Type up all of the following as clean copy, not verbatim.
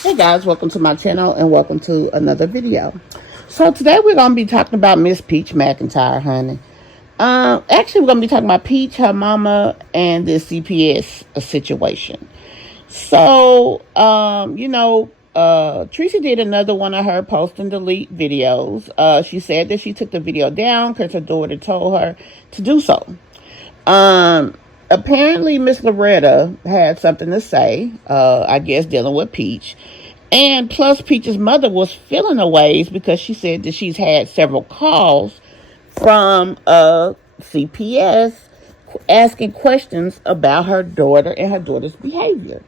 Hey guys, welcome to my channel and welcome to another video. So today we're going to be talking about Miss Peach McIntyre, honey. Actually, we're going to be talking about Peach, her mama, and this C.P.S. situation. So, Tracy did another one of her post and delete videos. She said that she took the video down because her daughter told her to do so. Apparently Miss Loretta had something to say, I guess dealing with Peach. And plus Peach's mother was feeling a ways because she said that she's had several calls from C.P.S. asking questions about her daughter and her daughter's behavior.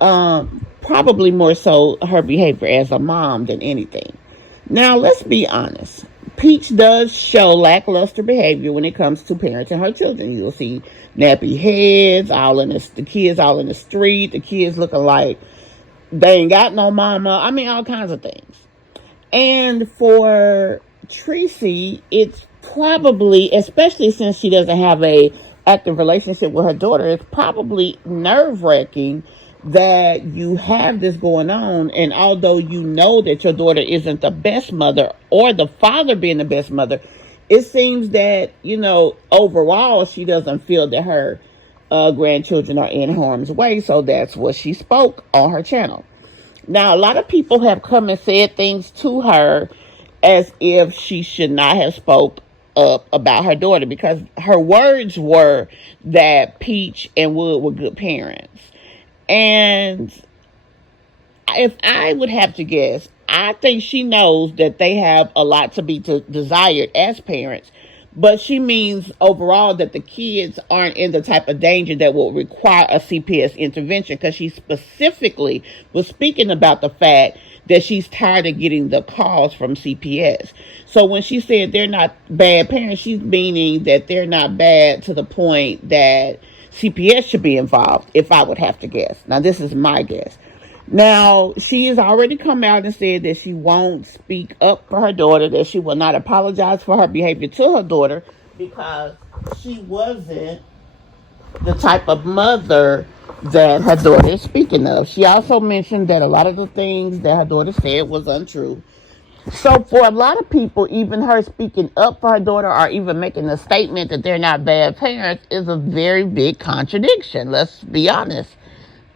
Probably more so her behavior as a mom than anything. Now, let's be honest. Peach does show lackluster behavior when it comes to parenting her children. You'll see nappy heads, the kids all in the street, the kids looking like they ain't got no mama. I mean, all kinds of things. And for Tracy, it's probably, especially since she doesn't have a active relationship with her daughter, it's probably nerve-wracking that you have this going on, and although you know that your daughter isn't the best mother or the father being the best mother, it seems that, overall she doesn't feel that her grandchildren are in harm's way. So that's what she spoke on her channel. Now, a lot of people have come and said things to her as if she should not have spoke up about her daughter, because her words were that Peach and Wood were good parents. And if I would have to guess, I think she knows that they have a lot to be desired as parents, but she means overall that the kids aren't in the type of danger that will require a C.P.S. intervention, because she specifically was speaking about the fact that she's tired of getting the calls from C.P.S. So when she said they're not bad parents, she's meaning that they're not bad to the point that C.P.S. should be involved, if I would have to guess. Now, this is my guess. Now, she has already come out and said that she won't speak up for her daughter, that she will not apologize for her behavior to her daughter, because she wasn't the type of mother that her daughter is speaking of. She also mentioned that a lot of the things that her daughter said was untrue. So for a lot of people, even her speaking up for her daughter or even making a statement that they're not bad parents is a very big contradiction. Let's be honest.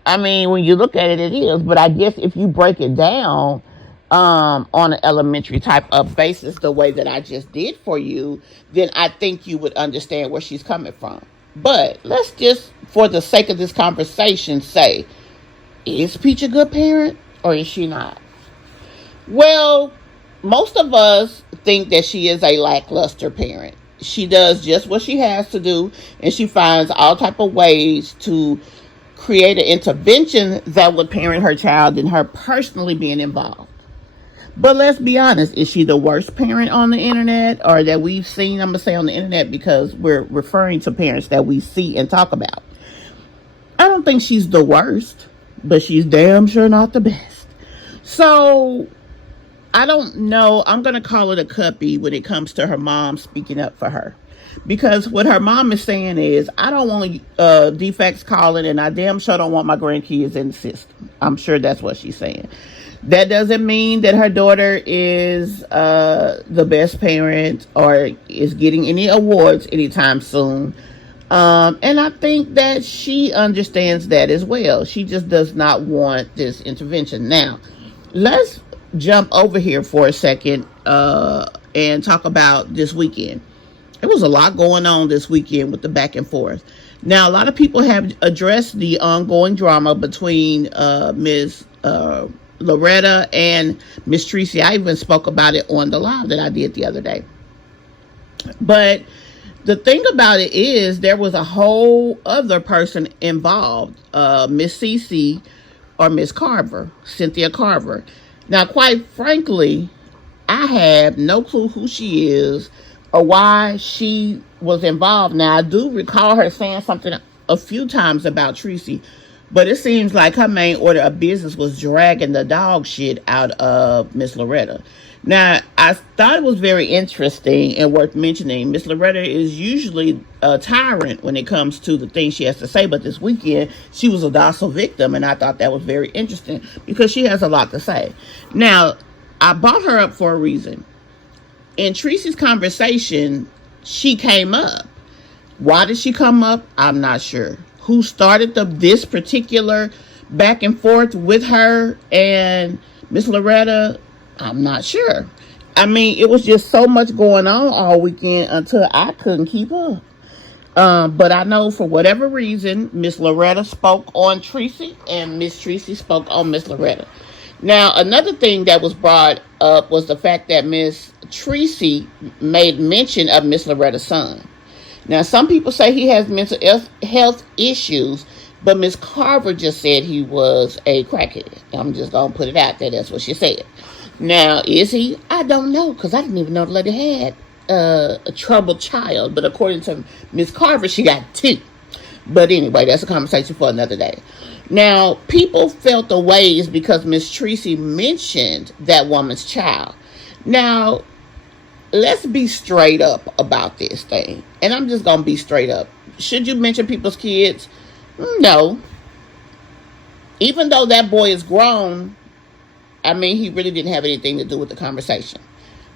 I mean, when you look at it, it is. But I guess if you break it down on an elementary type of basis, the way that I just did for you, then I think you would understand where she's coming from. But let's just, for the sake of this conversation, say, is Peach a good parent or is she not? Well, most of us think that she is a lackluster parent. She does just what she has to do, and she finds all type of ways to create an intervention that would parent her child and her personally being involved. But let's be honest, is she the worst parent on the internet, or that we've seen? I'm going to say on the internet because we're referring to parents that we see and talk about. I don't think she's the worst, but she's damn sure not the best. So I don't know. I'm going to call it a cuppy when it comes to her mom speaking up for her. Because what her mom is saying is, I don't want defects calling, and I damn sure don't want my grandkids in the system. I'm sure that's what she's saying. That doesn't mean that her daughter is the best parent or is getting any awards anytime soon. And I think that she understands that as well. She just does not want this intervention. Now, let's jump over here for a second and talk about this weekend. There was a lot going on this weekend with the back and forth. Now, a lot of people have addressed the ongoing drama between Ms. Loretta and Miss Tracy. I even spoke about it on the live that I did the other day. But the thing about it is, there was a whole other person involved, Miss CC or Miss Carver, Cynthia Carver. Now, quite frankly, I have no clue who she is or why she was involved. Now, I do recall her saying something a few times about Tracy, But it seems like her main order of business was dragging the dog shit out of Miss Loretta. Now, I thought it was very interesting and worth mentioning. Miss Loretta is usually a tyrant when it comes to the things she has to say, but this weekend she was a docile victim, and I thought that was very interesting because she has a lot to say. Now, I brought her up for a reason. In Tracy's conversation, she came up. Why did she come up? I'm not sure. Who started this particular back and forth with her and Miss Loretta? I'm not sure. I mean, it was just so much going on all weekend until I couldn't keep up. But I know for whatever reason, Miss Loretta spoke on Tracy and Miss Tracy spoke on Miss Loretta. Now, another thing that was brought up was the fact that Miss Tracy made mention of Miss Loretta's son. Now, some people say he has mental health issues, but Miss Carver just said he was a crackhead. I'm just going to put it out there. That's what she said. Now, is he? I don't know, because I didn't even know the lady had a troubled child. But according to Miss Carver, she got 2. But anyway, that's a conversation for another day. Now, people felt the ways because Miss Tracy mentioned that woman's child. Now, let's be straight up about this thing. And I'm just going to be straight up. Should you mention people's kids? No. Even though that boy is grown, I mean, he really didn't have anything to do with the conversation.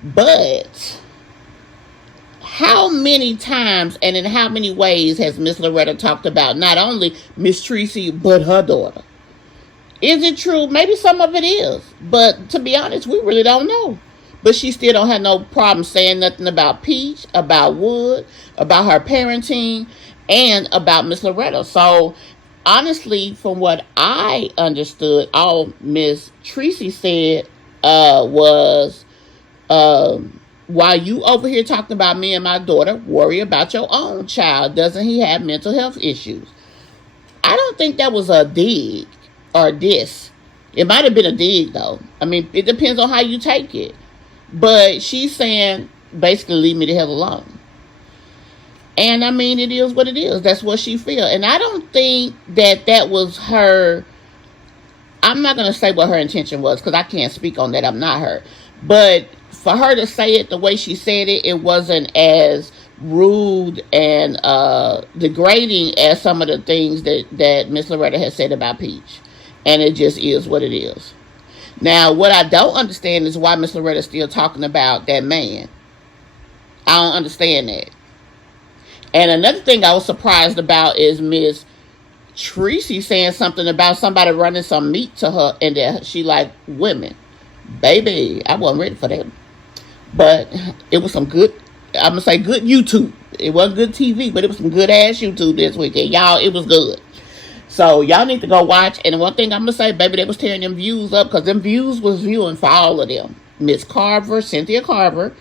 But how many times and in how many ways has Miss Loretta talked about not only Miss Tracy, but her daughter? Is it true? Maybe some of it is. But to be honest, we really don't know. But she still don't have no problem saying nothing about Peach, about Wood, about her parenting, and about Miss Loretta. So, honestly, from what I understood, all Miss Tracy said was, while you over here talking about me and my daughter, worry about your own child. Doesn't he have mental health issues? I don't think that was a dig or a diss. It might have been a dig, though. I mean, it depends on how you take it. But she's saying, basically, leave me the hell alone. And I mean, it is what it is. That's what she feels. And I don't think that was her. I'm not going to say what her intention was because I can't speak on that. I'm not her. But for her to say it the way she said it, it wasn't as rude and degrading as some of the things that Miss Loretta has said about Peach. And it just is what it is. Now, what I don't understand is why Miss Loretta is still talking about that man. I don't understand that. And another thing I was surprised about is Miss Tracy saying something about somebody running some meat to her and that she like women. Baby, I wasn't ready for that. But it was some good, I'm going to say good YouTube. It wasn't good TV, but it was some good ass YouTube this weekend. Y'all, it was good. So, y'all need to go watch. And one thing I'm going to say, baby, they was tearing them views up because them views was viewing for all of them. Miss Carver, Cynthia Carver,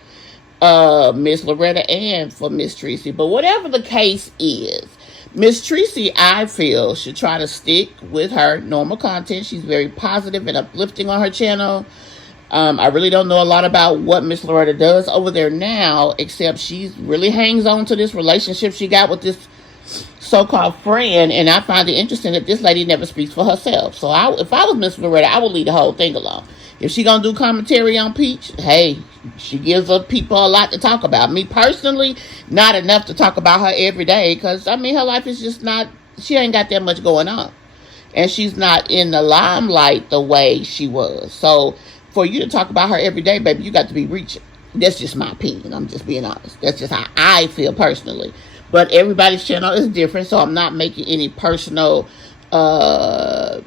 Miss Loretta, and for Miss Tracy. But whatever the case is, Miss Tracy, I feel, should try to stick with her normal content. She's very positive and uplifting on her channel. I really don't know a lot about what Miss Loretta does over there now, except she really hangs on to this relationship she got with this so-called friend, and I find it interesting that this lady never speaks for herself. So if I was Miss Loretta, I would leave the whole thing alone. If she gonna do commentary on Peach, hey, she gives up people a lot to talk about. Me personally, not enough to talk about her every day, because I mean her life is just not, she ain't got that much going on, and she's not in the limelight the way she was. So for you to talk about her every day, baby, you got to be reaching. That's just my opinion. I'm just being honest. That's just how I feel personally. But everybody's channel is different, so I'm not making any personal, like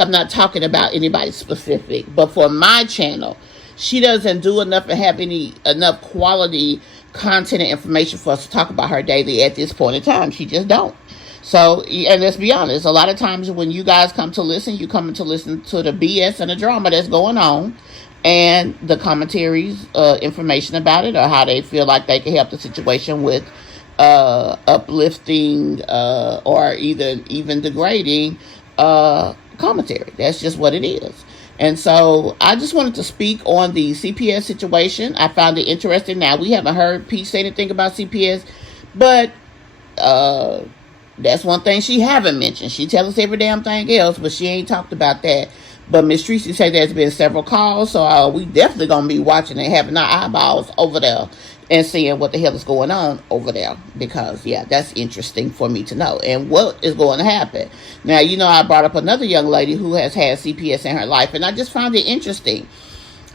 I'm not talking about anybody specific. But for my channel, she doesn't do enough and have enough quality content and information for us to talk about her daily at this point in time. She just don't. So, and let's be honest, a lot of times when you guys come to listen, you come to listen to the BS and the drama that's going on, and the commentaries, information about it, or how they feel like they can help the situation with uplifting or even degrading commentary. That's just what it is. And so I just wanted to speak on the C.P.S. situation. I found it interesting. Now, we haven't heard Pete say anything about C.P.S., but That's one thing she haven't mentioned. She tells us every damn thing else, but she ain't talked about that. But Miss Tracy said there's been several calls, so we definitely gonna be watching and having our eyeballs over there and seeing what the hell is going on over there. Because yeah, that's interesting for me to know and what is going to happen. Now, I brought up another young lady who has had CPS in her life, and I just found it interesting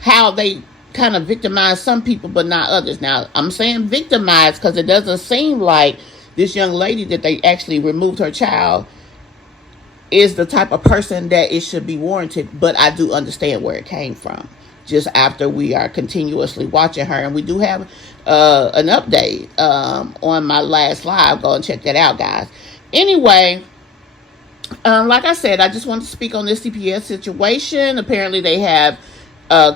how they kind of victimize some people but not others. Now, I'm saying victimized because it doesn't seem like this young lady that they actually removed her child is the type of person that it should be warranted, but I do understand where it came from. Just after we are continuously watching her, and we do have an update on my last live. Go and check that out, guys. Anyway, like I said, I just want to speak on this CPS situation. Apparently, they have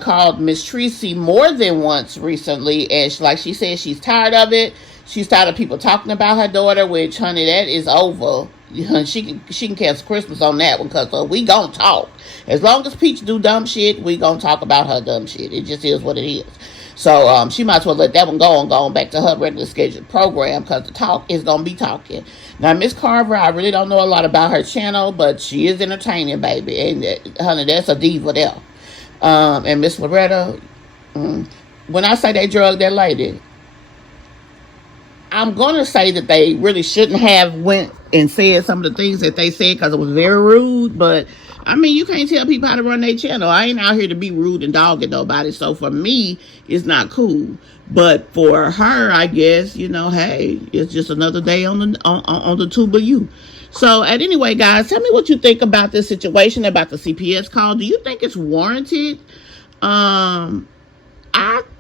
called Miss Tracy more than once recently, and like she said, she's tired of it. She's tired of people talking about her daughter, which, honey, that is over. She can cancel Christmas on that one, because we gonna talk. As long as Peach do dumb shit, we gonna talk about her dumb shit. It just is what it is. So she might as well let that one go and go on back to her regular scheduled program, because the talk is gonna be talking. Now, Miss Carver, I really don't know a lot about her channel, but she is entertaining, baby. And honey, that's a diva there. And Miss Loretta, when I say they drugged that lady, I'm going to say that they really shouldn't have went and said some of the things that they said, because it was very rude. But, I mean, you can't tell people how to run their channel. I ain't out here to be rude and dog at nobody. So, for me, it's not cool. But for her, I guess, hey, it's just another day on the tube of you. So, anyway, guys, tell me what you think about this situation, about the CPS call. Do you think it's warranted? I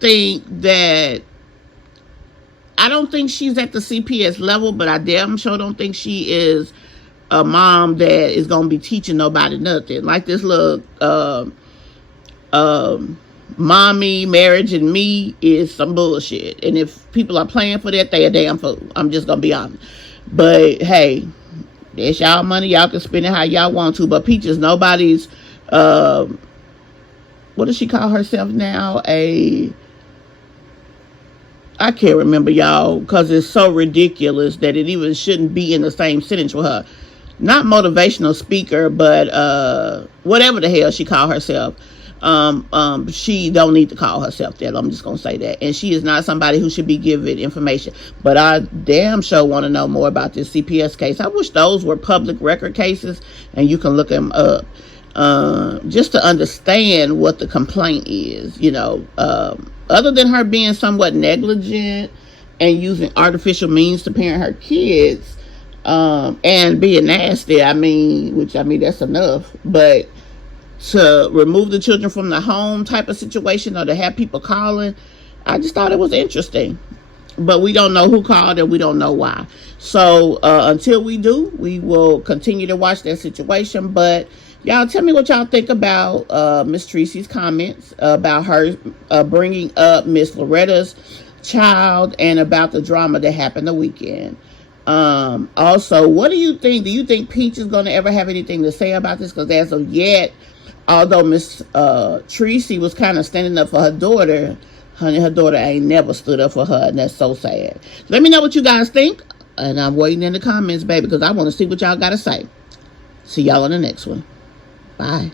think that I don't think she's at the CPS level, but I damn sure don't think she is a mom that is going to be teaching nobody nothing. Like this little mommy, marriage, and me is some bullshit. And if people are playing for that, they a damn fool. I'm just going to be honest. But, hey, it's y'all money. Y'all can spend it how y'all want to. But Peach is nobody's, what does she call herself now? I can't remember, y'all, because it's so ridiculous that it even shouldn't be in the same sentence with her. Not motivational speaker, but whatever the hell she called herself. She don't need to call herself that. I'm just going to say that. And she is not somebody who should be given information. But I damn sure want to know more about this CPS case. I wish those were public record cases and you can look them up. Just to understand what the complaint is, other than her being somewhat negligent and using artificial means to parent her kids, and being nasty, that's enough. But to remove the children from the home type of situation, or to have people calling, I just thought it was interesting. But we don't know who called and we don't know why. So until we do, we will continue to watch that situation. But y'all tell me what y'all think about Miss Tracy's comments about her bringing up Miss Loretta's child and about the drama that happened the weekend. Also, what do you think? Do you think Peach is going to ever have anything to say about this? Because as of yet, although Miss Tracy was kind of standing up for her daughter, honey, her daughter ain't never stood up for her, and that's so sad. Let me know what you guys think, and I'm waiting in the comments, baby, because I want to see what y'all got to say. See y'all on the next one. Bye.